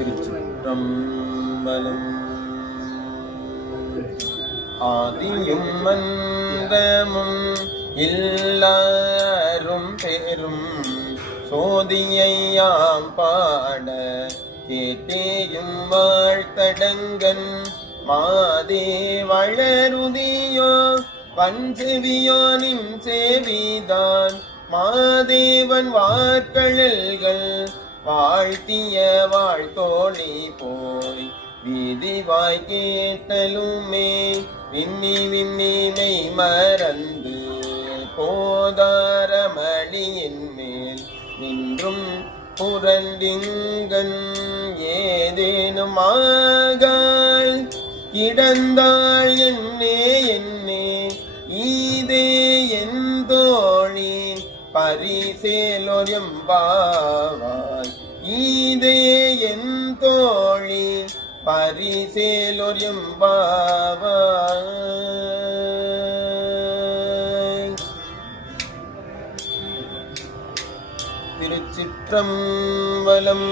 திருச்சிற்றம்பலம். ஆதியும் மந்தமும் எல்லாரும் பெரும் சோதியையாம் பாட கேட்டேயும் வாழ்த்தடங்கன் மாதே வளருதியோ பஞ்செவியோ நின் சேவிதான் மாதேவன் வார்கழல்கள் வாழ்த்திய வாழ்த்தோழி போய் வீதிவாய் கேட்டலுமே விண்ணி விண்ணினை மறந்து போதாரமணியின் மேல் நின்றும் புரண்டிங்கன் ஏதேனும் ஆகாய் கிடந்தாள் என்னே என்னே ஈதே என் தோழி பரிசேலோர் எம்பாவாய் ஈதே என் தோழி பரிசேலோர் எம்பாவாய். திருச்சிற்றம்பலம்.